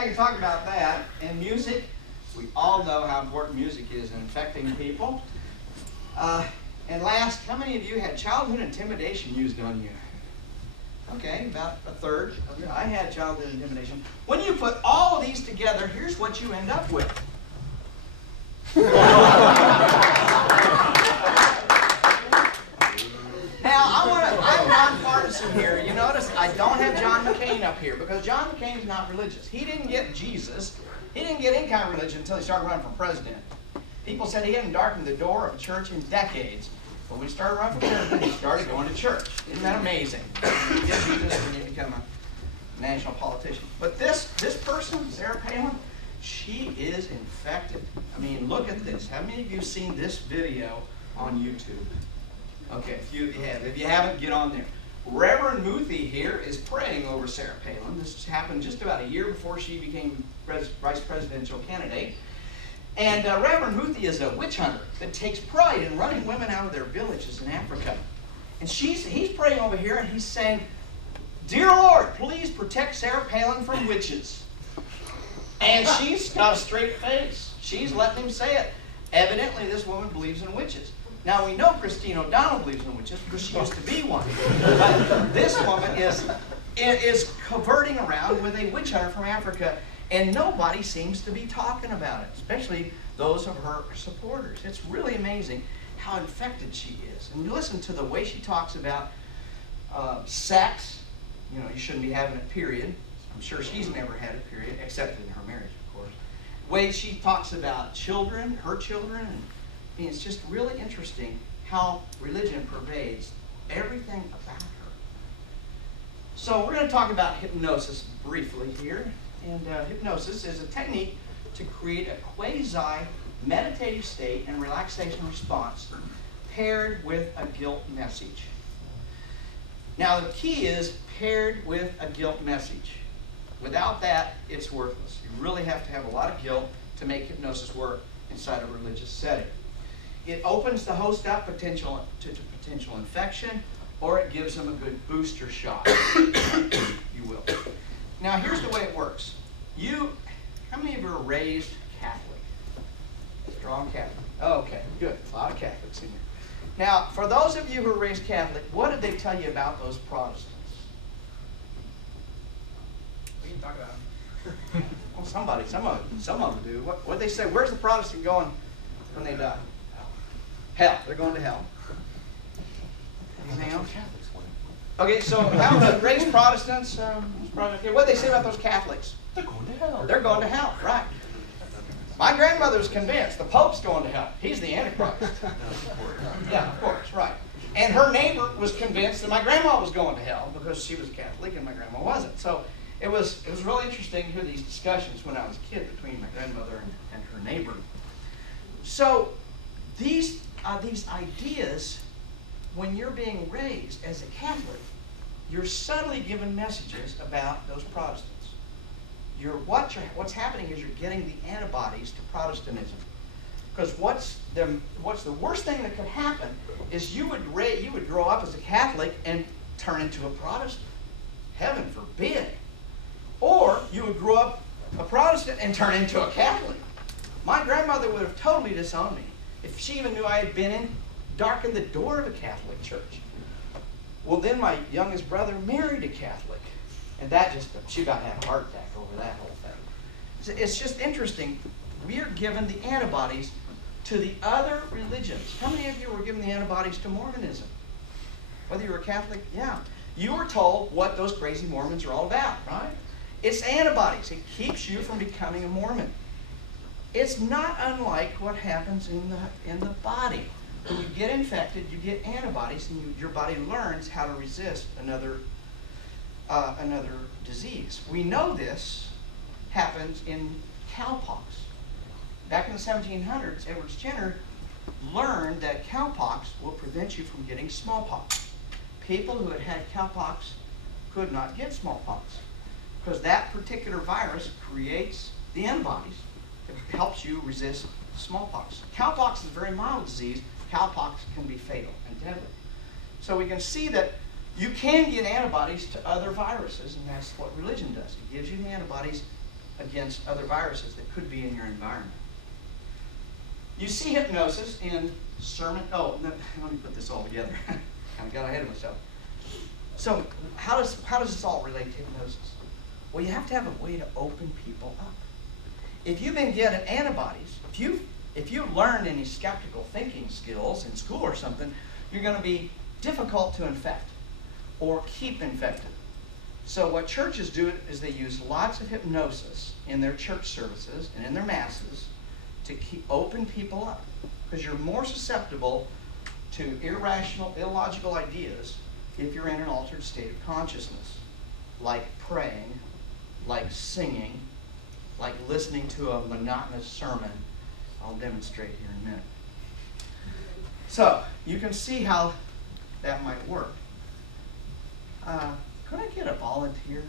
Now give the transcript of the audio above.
I can talk about that. And music, we all know how important music is in infecting people. And last, how many of you had childhood intimidation used on you? Okay, about a third. I had childhood intimidation. When you put all of these together, here's what you end up with. Now, I'm nonpartisan here. You notice I don't have John McCain up here because John McCain's not religious. He didn't get Jesus. He didn't get any kind of religion until he started running for president. People said he hadn't darkened the door of church in decades. But when he started running for president, he started going to church. Isn't that amazing? You get Jesus when you become a national politician. But this person, Sarah Palin, she is infected. I mean, look at this. How many of you have seen this video on YouTube? Okay, a few of you have. If you haven't, get on there. Reverend Muthi here is praying over Sarah Palin. This happened just about a year before she became vice presidential candidate. And Reverend Muthi is a witch hunter that takes pride in running women out of their villages in Africa. And he's praying over here and he's saying, "Dear Lord, please protect Sarah Palin from witches." And she's got a straight face. She's letting him say it. Evidently, this woman believes in witches. Now, we know Christine O'Donnell believes in witches because she used to be one. But this woman is converting around with a witch hunter from Africa, and nobody seems to be talking about it, especially those of her supporters. It's really amazing how infected she is. And you listen to the way she talks about sex. You know, you shouldn't be having a period. I'm sure she's never had a period, except in her marriage, of course. The way she talks about children, her children, and I mean, it's just really interesting how religion pervades everything about her. So we're going to talk about hypnosis briefly here. And hypnosis is a technique to create a quasi-meditative state and relaxation response paired with a guilt message. Now the key is paired with a guilt message. Without that, it's worthless. You really have to have a lot of guilt to make hypnosis work inside a religious setting. It opens the host up to potential infection, or it gives them a good booster shot, you will. Now, here's the way it works. How many of you are raised Catholic? Strong Catholic. Oh, okay, good. A lot of Catholics in here. Now, for those of you who are raised Catholic, what did they tell you about those Protestants? We can talk about them. Well, some of them do. What did they say? Where's the Protestant going when they die? Hell. They're going to hell. Anything else? Okay, so how about raised Protestants? What did they say about those Catholics? They're going to hell. They're going to hell, right. My grandmother was convinced the Pope's going to hell. He's the Antichrist. Yeah, of course, right. And her neighbor was convinced that my grandma was going to hell because she was Catholic and my grandma wasn't. So it was really interesting to hear these discussions when I was a kid between my grandmother and her neighbor. So these ideas, when you're being raised as a Catholic, you're subtly given messages about those Protestants. What's happening is you're getting the antibodies to Protestantism. Because what's the worst thing that could happen is you would grow up as a Catholic and turn into a Protestant. Heaven forbid. Or you would grow up a Protestant and turn into a Catholic. My grandmother would have totally disowned me if she even knew I had darkened the door of a Catholic church. Well, then my youngest brother married a Catholic. And she about had a heart attack over that whole thing. It's just interesting. We are given the antibodies to the other religions. How many of you were given the antibodies to Mormonism? Whether you were Catholic, yeah. You were told what those crazy Mormons are all about, right? It's antibodies. It keeps you from becoming a Mormon. It's not unlike what happens in the body. When you get infected, you get antibodies, and your body learns how to resist another disease. We know this happens in cowpox. Back in the 1700s, Edward Jenner learned that cowpox will prevent you from getting smallpox. People who had had cowpox could not get smallpox because that particular virus creates the antibodies that helps you resist smallpox. Cowpox is a very mild disease. Cowpox can be fatal and deadly. So we can see that you can get antibodies to other viruses, and that's what religion does. It gives you the antibodies against other viruses that could be in your environment. You see hypnosis in sermon. Oh, let me put this all together. Kind of got ahead of myself. So how does this all relate to hypnosis? Well, you have to have a way to open people up. If you've been getting antibodies, if you've learned any skeptical thinking skills in school or something, you're going to be difficult to infect or keep infected. So what churches do is they use lots of hypnosis in their church services and in their masses to open people up, because you're more susceptible to irrational, illogical ideas if you're in an altered state of consciousness, like praying, like singing, like listening to a monotonous sermon. I'll demonstrate here in a minute. So you can see how that might work. Could I get a volunteer?